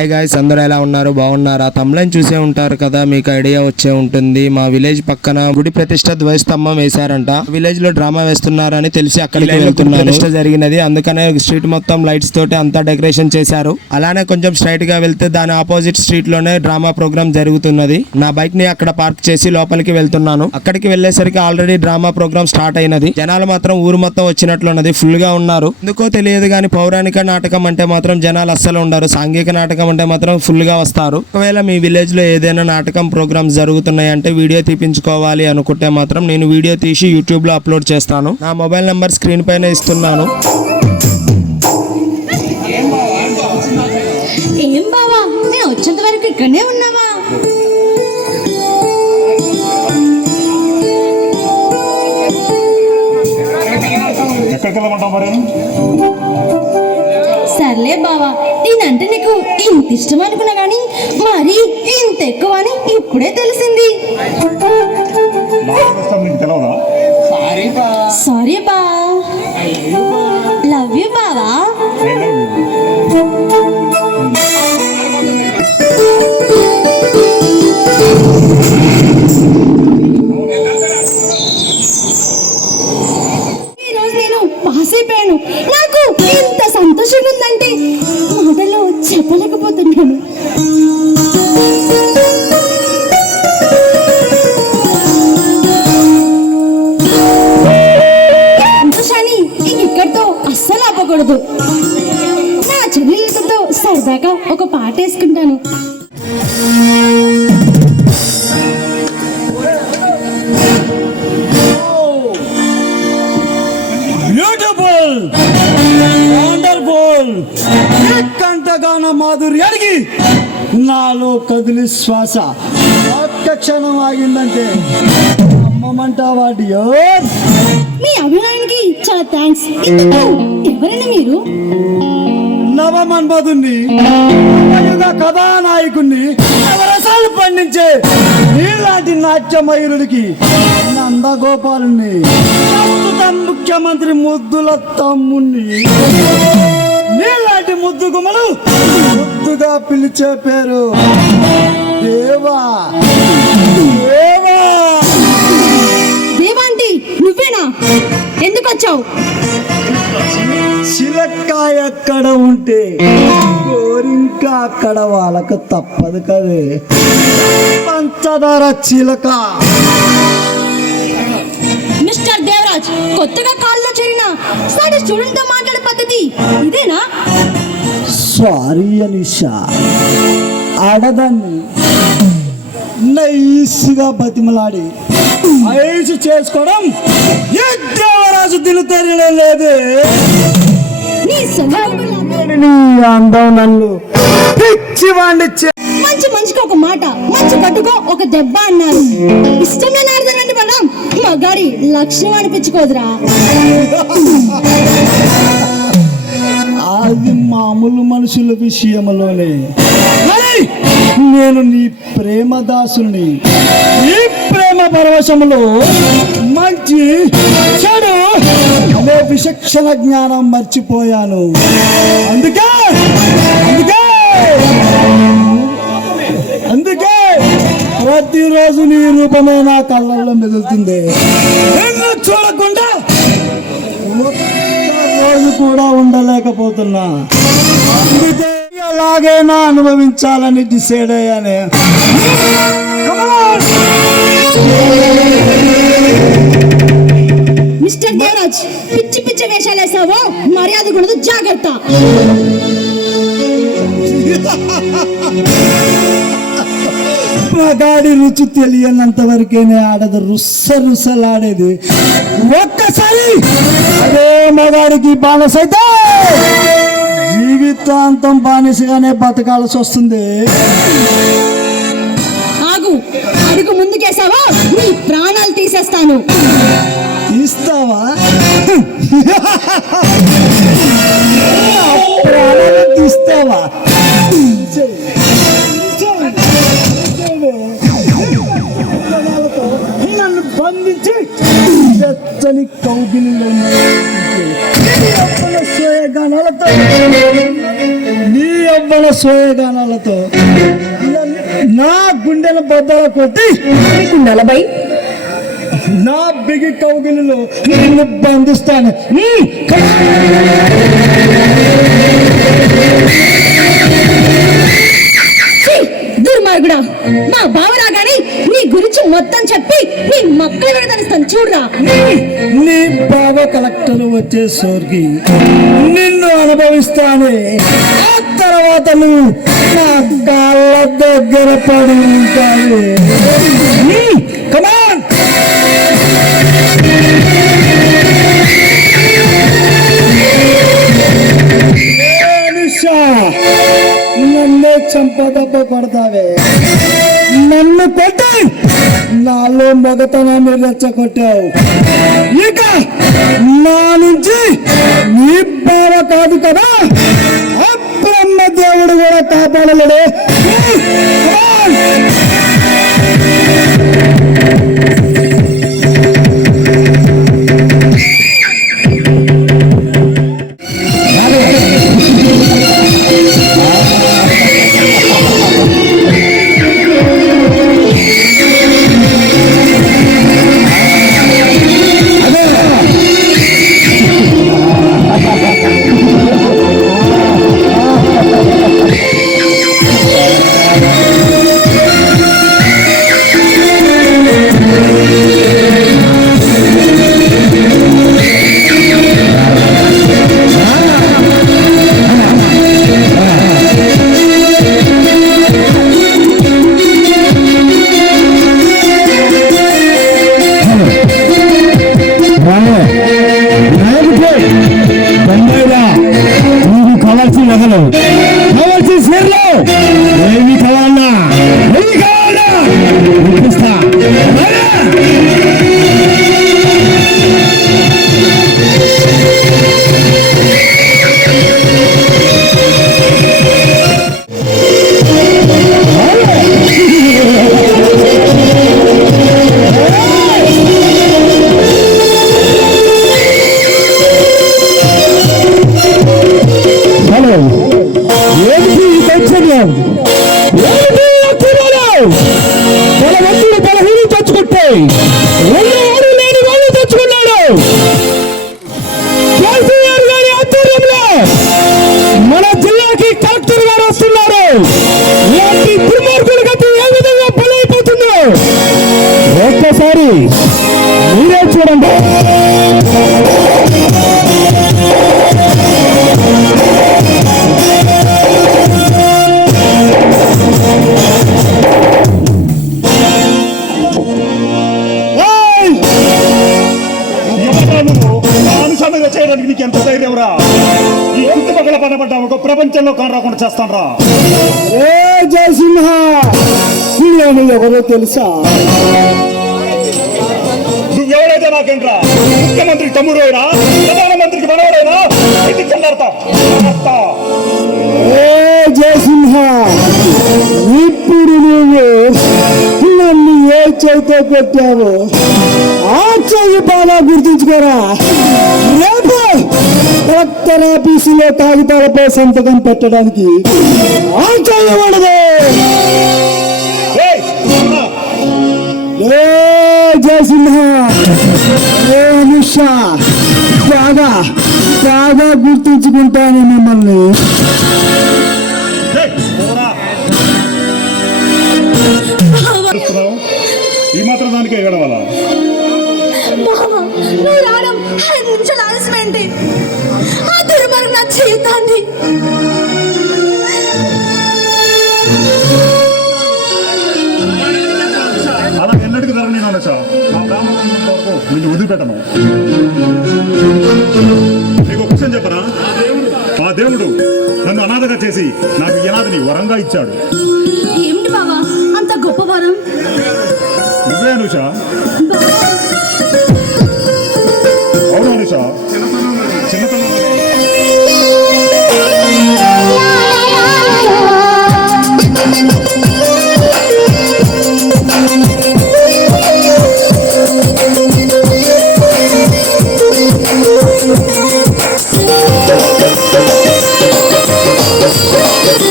Hi guys, అందరూ ఎలా ఉన్నారు? బాగున్నారా? తమ్లైన్ చూసే ఉంటారు కదా, మీకు ఐడియా వచ్చే ఉంటుంది. మా విలేజ్ పక్కన గుడి ప్రతిష్ట ధ్వజస్తంభం వేశారంట. విలేజ్ లో డ్రామా వేస్తున్నారని తెలిసి అక్కడికి వెళ్తున్నాను. ప్రతిష్ట జరిగినది, అందుకనే స్ట్రీట్ మొత్తం లైట్స్ తోటి అంతా డెకరేషన్ చేశారు. అలానే కొంచెం స్ట్రైట్ గా వెళ్తే దాని ఆపోజిట్ స్ట్రీట్ లోనే డ్రామా ప్రోగ్రామ్ జరుగుతున్నది. నా బైక్ ని అక్కడ పార్క్ చేసి లోపలికి వెళ్తున్నాను. అక్కడికి వెళ్లేసరికి ఆల్రెడీ డ్రామా ప్రోగ్రామ్ స్టార్ట్ అయినది. జనాలు మాత్రం ఊరు మొత్తం వచ్చినట్లున్నది, ఫుల్ గా ఉన్నారు. ఎందుకో తెలియదు కానీ పౌరాణిక నాటకం అంటే మాత్రం జనాలు అస్సలు ఉండరు. సాంఘిక నాటకం అంటే మాత్రం ఫుల్ గా వస్తారు. ఒకవేళ మీ విలేజ్ లో ఏదైనా నాటకం ప్రోగ్రామ్స్ జరుగుతున్నాయి అంటే వీడియో తీపించుకోవాలి అనుకుంటే మాత్రం నేను వీడియో తీసి యూట్యూబ్ లో అప్లోడ్ చేస్తాను. నా మొబైల్ నంబర్ స్క్రీన్ పైన ఇస్తున్నాను. ఏం బావా, నేను వచ్చేంత వరకు ఇక్కడనే ఉన్నావా? సర్లే బావా, నేనంటే నీకు ఇంత ఇష్టం అనుకున్నా గానీ మరి ఇంత ఎక్కువ అని ఇప్పుడే తెలిసింది. సారీ బా, లవ్ యూ బావా. ఈరోజు నేను పాస్ అయిపోయాను. నాకు ఎంత సంతోషంగా ఉందంటే మాటల్లో చెప్పలేకపోతున్నాను. సంతోషాన్ని ఇంకెక్కడితో అస్సలు ఆపకూడదు. నా చెల్లెలతో సరదాగా ఒక పాట వేసుకుంటాను. బ్యూటిఫుల్, వండర్ఫుల్, కంటగాన మాధుర్యానికి నాలో కదిలి శ్వాస ఒక్క క్షణం ఆగిందంటే అమ్మమంటావా డియర్? మీ అభిమానానికి చాలా థ్యాంక్స్. ఎవరండి మీరు? నవమన్మధుణ్ణి, కథానాయకుణ్ణి, నవరసాలు పండించే నీలాంటి నాట్యమయూరుడికి నందగోపాలుణ్ణి, ముఖ్యమంత్రి ముద్దుల తమ్ముణ్ణి, నీలాంటి ముద్దు గుమ్మలు ముద్దుగా పిలిచే పేరు దేవా. దేవా దేవాంటి, నువ్వేనా? ఎందుకు వచ్చావు? చిలక ఎక్కడ ఉంటే కోరింకా అక్కడ వాళ్ళకు తప్పదు కదే పంచదార చిలక. మిస్టర్ దేవరాజ్, కొత్తగా కాల్లో చేరిన సారీ స్టూడెంట్ తో మాట్లాడే పద్ధతి ఇదేనా? సారీ అనిషా, ఆడదాన్ని నైస్గా బతిమలాడి ఐసు చేసుకోవడం ఏ దేవరాజు తినతేనడం లేదు. నీ అందం నన్ను పిచ్చి వాండిచ్చే. మంచి మంచిగా ఒక మాట, మంచి పట్టుకో ఒక దెబ్బ అన్నారు. ఇష్టం లేని అర్థం పడం మగాడి లక్ష్యం అనిపించుకోదురా. అది మామూలు మనుషుల విషయంలోనే. నేను నీ ప్రేమ దాసుని, ఈ ప్రేమ పరవశంలో మంచి చెడు అనే విచక్షణ జ్ఞానం మర్చిపోయాను. అందుకే అందుకే అందుకే ప్రతిరోజు నీ రూపమే నా కళ్ళల్లో మెదులుతుంది. నిన్ను చూడకుండా రోజు కూడా ఉండలేకపోతున్నా. అందుకే అలాగైనా అనుభవించాలని డిసైడ్ అయ్యానే. మిస్టర్ దేవరాజ్, పిచ్చి పిచ్చి వేషాలు వేసావో మర్యాద కూడా జాగ్రత్త. మగాడి రుచి తెలియనంత వరకేనే ఆడదు రుసరుసలాడేది. ఒక్కసారి అదే మగాడికి బానిసైతే జీవితాంతం బానిసగానే బతకాల్సి వస్తుంది. ఆగు, అడుగు ముందుకేసావా నీ ప్రాణాలు తీసేస్తాను. తీస్తావా? ప్రాణాలు తీస్తావా? నన్ను బంధించి వెచ్చని కౌగిలిలో నీ యవ్వన సోయగానాలతో నా గుండెల బద్దల కొట్టి నీకు 40 నా బిగి కౌగిలిలో నిన్ను బంధిస్తాను. దుర్మార్గుడా, మా బావ రాగానే నీ గురించి మొత్తం చెప్పి నీ మక్కలు విడదనిస్తాను చూడరా. నీ బావ కలెక్టర్ వచ్చే సోర్కి నిన్ను అనుభవిస్తానే. ఆ తర్వాత నువ్వు నా కాళ్ళ దగ్గర పడి ఉంటావు. కమాన్ నన్నే చంపదెబ్బ కొడతావే. నన్ను కొట్టి నాలో మగతనాన్ని రెచ్చగొట్టావు. ఇక నా నుంచి నీ బావ కాదు కదా, ఆ బ్రహ్మ దేవుడు కూడా కాపాడలేడే. మన జిల్లాకి కలెక్టర్ గారు వస్తున్నారు. ఇలాంటి దుర్మార్గుల గతి ఏ విధంగా బలైపోతుందో ఒక్కసారి మీరే చూడండి. చేయడానికి నీకు ఎంత ధైర్యం రా? ఈ చుట్టుపక్కల పనబడ్డా ఒక ప్రపంచంలో కానరాకుండా చేస్తాను రా. ఏ జయసింహ, నేను ఎవరో తెలుసా? నువ్వెవరైతే నాకేంట్రా? ముఖ్యమంత్రికి తమ్ముడు అయినా, ప్రధానమంత్రికి మనవడైనా ఏ జయసింహ, ఇప్పుడు నువ్వు నన్ను ఏ చేతితో పెట్టావు ఆ చెయ్యి బాగా గుర్తించుకోరా. రేపు కలెక్టర్ ఆఫీసులో కాగితాలపై సంతకం పెట్టడానికి ఆ చేయకూడదు. ఏ జయసింహ, ఏ నిష, బాగా బాగా గుర్తించుకుంటాను మిమ్మల్ని. ఈ మాత్రం దానికే గడవాలా? నువ్వు రావడం 5 నిమిషాలు ఆలస్యమేంటి? ఆ దుర్మార్గం నా జీవితాన్ని అలా ఎన్నటికి ధర నేను అనొచ్చా? నా ప్రాణం వరకు నిన్ను వదిలిపెట్టను. నీకు ఒక విషయం చెప్పరా? ఆ దేవుడు నన్ను అనాథగా చేసి నాకు ఈ అనాథని వరంగా ఇచ్చాడు. ఏమిటి బావా అంత గొప్ప వరం? నువ్వే అనుష. అవును అనుష, చిన్నతనం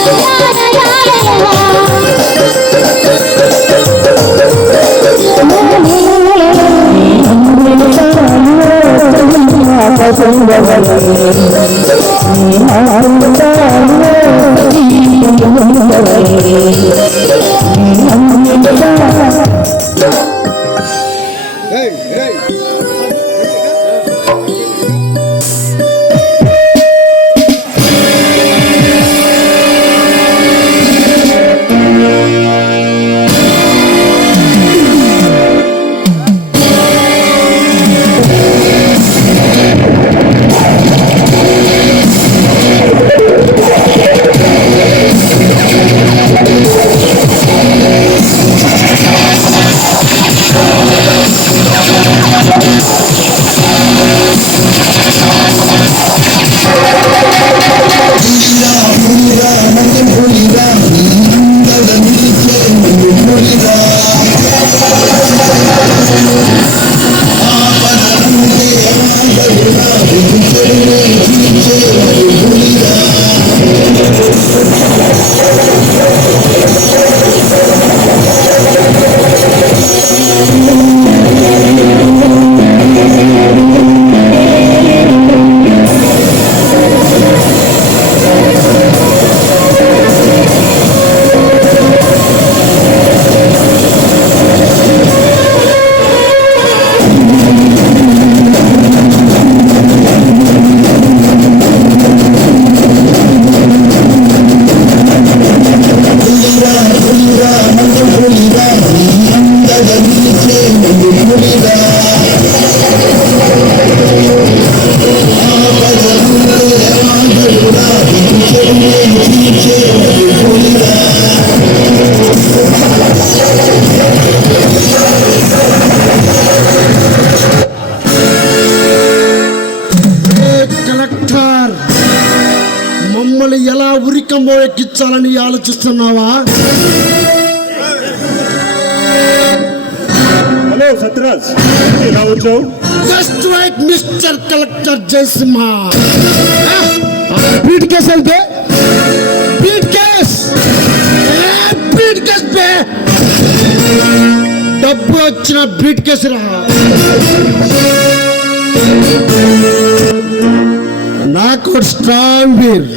Yeah. స్తంభం ఎక్కించాలని ఆలోచిస్తున్నావా? హలో సత్యరాజ్, ఎలా వచ్చావు? Just right mister collector Jayasimha. Beat case అంటే బీట్ కేస్ బే. డబ్బు వచ్చిన బీట్ కేసు రా. నాకు స్ట్రాంగ్ బీర్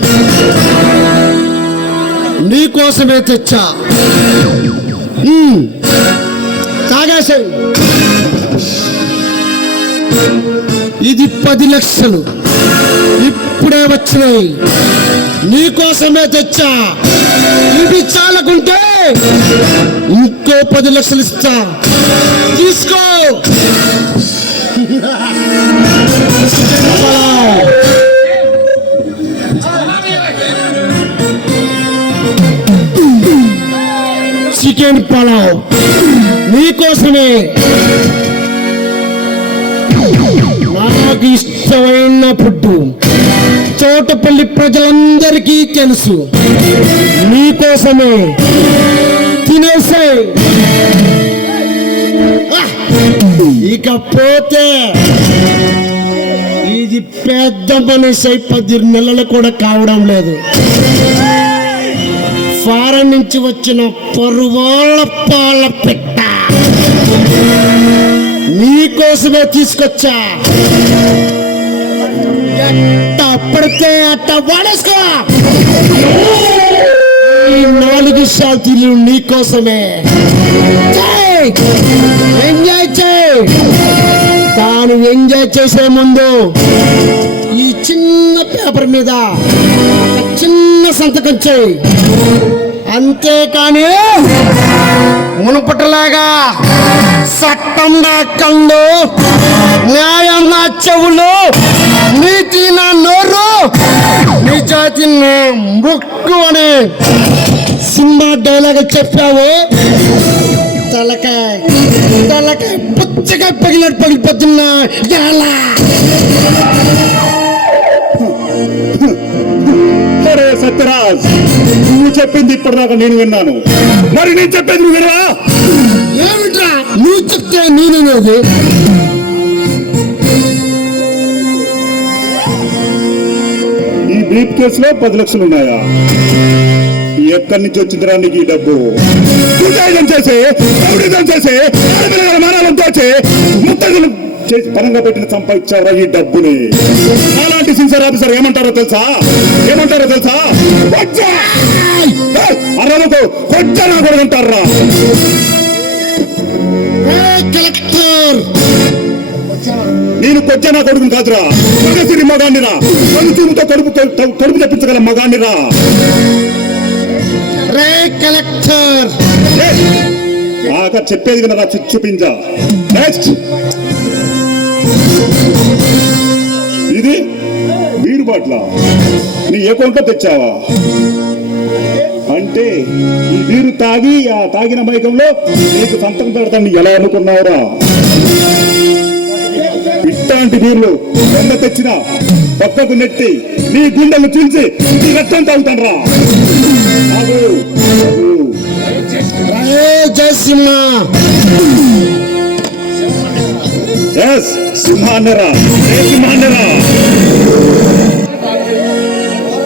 నీకోసమే తెచ్చా. తాగేసాయి. ఇది 10 లక్షలు ఇప్పుడే వచ్చినాయి. నీకోసమే తెచ్చా. ఇది చాలకుంటే ఇంకో 10 లక్షలు ఇస్తా. తీసుకో. చికెన్ పలావ్ నీకోసమే. నాకు ఇష్టమైన ఫుడ్ చోటపల్లి ప్రజలందరికీ తెలుసు. నీకోసమే. తినేసే. ఇకపోతే ఇది పెద్ద మనిషి 10 నెలలు కూడా కావడం లేదు. ఫారెన్ నుంచి వచ్చిన పరువాళ్ళ పాల పెట్ట నీకోసమే తీసుకొచ్చా. ఎట్ట పడితే అట్ట వాడేసుకో. ఈ 4 షాతులు నీకోసమే. ఎంజాయ్ చేయి. తాను ఎంజాయ్ చేసే ముందు ఈ చిన్న పేపర్ మీద ఒక చిన్న సంతకం చేయి. అంతేకాని మునుపటిలాగా చట్టం నా కళ్ళు, న్యాయం నా చెవులు, నీతి నా నోరు, నిజాతి నా ముక్కు అని సినిమా డైలాగ్ చెప్పావు. తలకాయ పుచ్చకాయ పగిలిపోతున్నా. అరే సత్యరాజ్, నువ్వు చెప్పింది ఇప్పటిదాకా నేను విన్నాను, మరి నేను చెప్పేది నువ్వు వినవా? ఏమిట్రా నువ్వు చెప్తే నేనేది? ఈ బ్రీఫ్ కేసులో 10 లక్షలు ఉన్నాయా? ఎక్కడి నుంచి వచ్చిందిరా నీకు ఈ డబ్బు? చేసి పనంగా పెట్టిన సంపాదించారా ఈ డబ్బుని? అలాంటి సిన్సియర్ ఆఫీసర్ ఏమంటారో తెలుసా? అరవకు కొట్టా నా కూడా అంటారా? నేను కొచ్చా నా కొడుకుని కాదురా, మగసిరి మగాన్నిరా, కళ్ళు చూపుతో కడుపు తెప్పించగల మగాన్నిరా. కలెక్టర్ బాగా చెప్పేది కదా, చూపించా. నెక్స్ట్ ఇది బీరు బాట్ల నీ అకౌంట్ లో తెచ్చావా? అంటే ఈ బీరు తాగి ఆ తాగిన మైకంలో నీకు సంతకం పెడతాను ఎలా అనుకున్నావురా? ఇట్లాంటి బీర్లు ఎంత తెచ్చినా పక్కకు నెట్టి నీ గుండెలు చీల్చి నీ రక్తం తాగుతాను రా. జయసింహ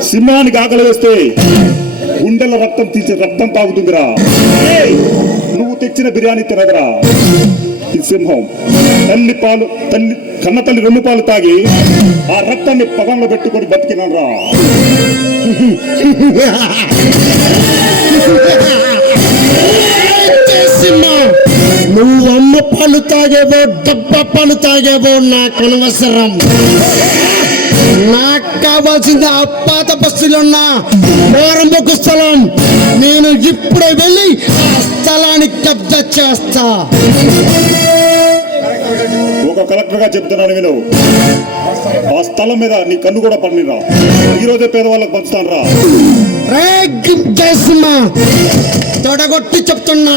సింహానికి ఆకలి వేస్తే గుండెల రక్తం తీసి రక్తం తాగుతుందిరా. నువ్వు తెచ్చిన బిర్యానీ తినదురా. ఈ సింహం కన్న తల్లి 2 పాలు తాగి ఆ రక్తాన్ని పగంలో పెట్టుకొని బతికినరా. నువ్వు అమ్మ పాలు తాగేవో డబ్బా పాలు తాగేవో నాకు అనవసరం. నాకు కావాల్సింది ఆ పాత బస్సులో ఉన్న మోరంబొక్కు స్థలం. నేను ఇప్పుడే వెళ్ళి ఆ స్థలానికి కబ్జా చేస్తా. ఒక కలెక్టర్ గా చెప్తున్నాను విను. ఆ స్థలం మీద నీ కన్ను కూడా పడినిరా. ఈ రోజే పేదవాళ్ళకి పంచుతాను రా. తొడగొట్టి చెప్తున్నా,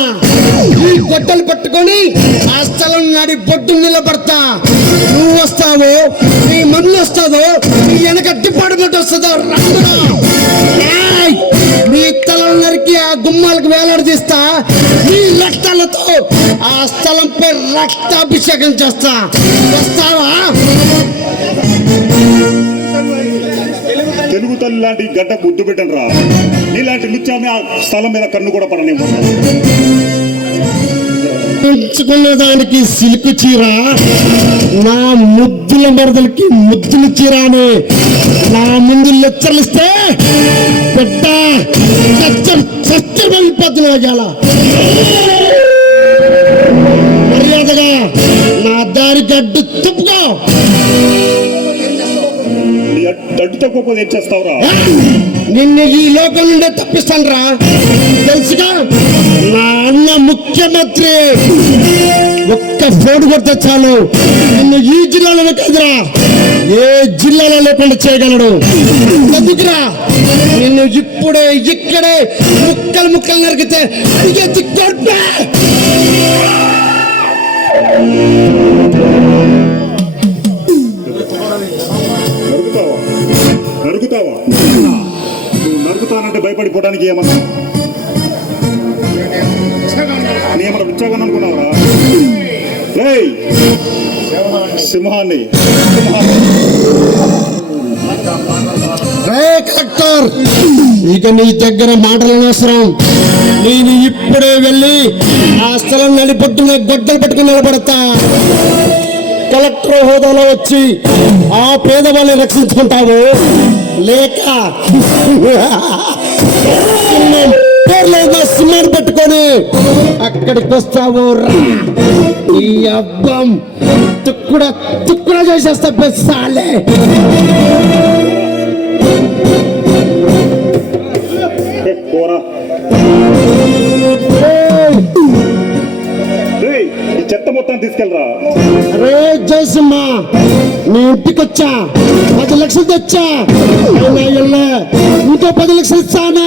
ఈ గొడ్డలు పట్టుకొని ఆ స్థలం నాడి బొడ్డు నిలబడతా. నువ్వు వస్తావో, నీ మన్ను వస్తుందో, నీ వెనక డిపార్ట్మెంట్ వస్తుందో రంగురా. స్థలంపై రక్తాభిషేకం చేస్తా. వస్తావా? తెలుగు తల్లి లాంటి గడ్డకు ముద్దు పెట్టను రా. నీలాంటి ముత్యాన్ని ఆ స్థలం మీద కన్ను కూడా పడనేమో. ఉంచుకున్న దానికి సిల్కు చీర, నా ముద్దుల మరదలకి ముద్దుల చీర అని నా ముందు లెచ్చర్లిస్తే పెట్ట వెళ్ళిపోతున్నా. మర్యాదగా నా దారికి అడ్డు తిప్పుకో. నీ అడ్డు తక్కువ ఏం చేస్తావురా? నిన్ను ఈ లోకం నుండే తప్పిస్తాను రా. తెలుసుగా, నా అన్న ముఖ్యమంత్రి ఒక్క ఫోన్ కొడితే చాలు నిన్ను ఈ జిల్లాలోనే కాదురా ఏ జిల్లాలో లేకుండా చేయగలడు. ఎందుకురా నిన్ను ఇప్పుడే ఇక్కడే ముక్కలు ముక్కలు నరికితే అడిగే దిక్కొడ్డా. నరుకుతావా? నువ్వు నరుకుతానంటే భయపడిపోవడానికి ఏమన్నా విచ్చాగాను అనుకున్నావరా? రేయ్ సింహాన్ని. కలెక్టర్, ఇక నీ దగ్గర మాటలు అవసరం. నేను ఇప్పుడే వెళ్ళి ఆ స్థలం నడిపొట్టున గొడ్డలు పట్టుకుని నిలబడతా. కలెక్టర్ హోదాలో వచ్చి ఆ పేదవాళ్ళని రక్షించుకుంటావు, లేక పేర్లేదో సినిమాని పెట్టుకొని అక్కడికి వస్తావు. ఈ అబ్బం తుక్కుడా చేసేస్తా పెసాలే. చెత్త మొత్తం తీసుకెళ్ళరా. రే జయసింహ, నీ ఇంటికి వచ్చా 10 లక్షలు తెచ్చా. ఇంకో 10 లక్షలు ఇస్తానా?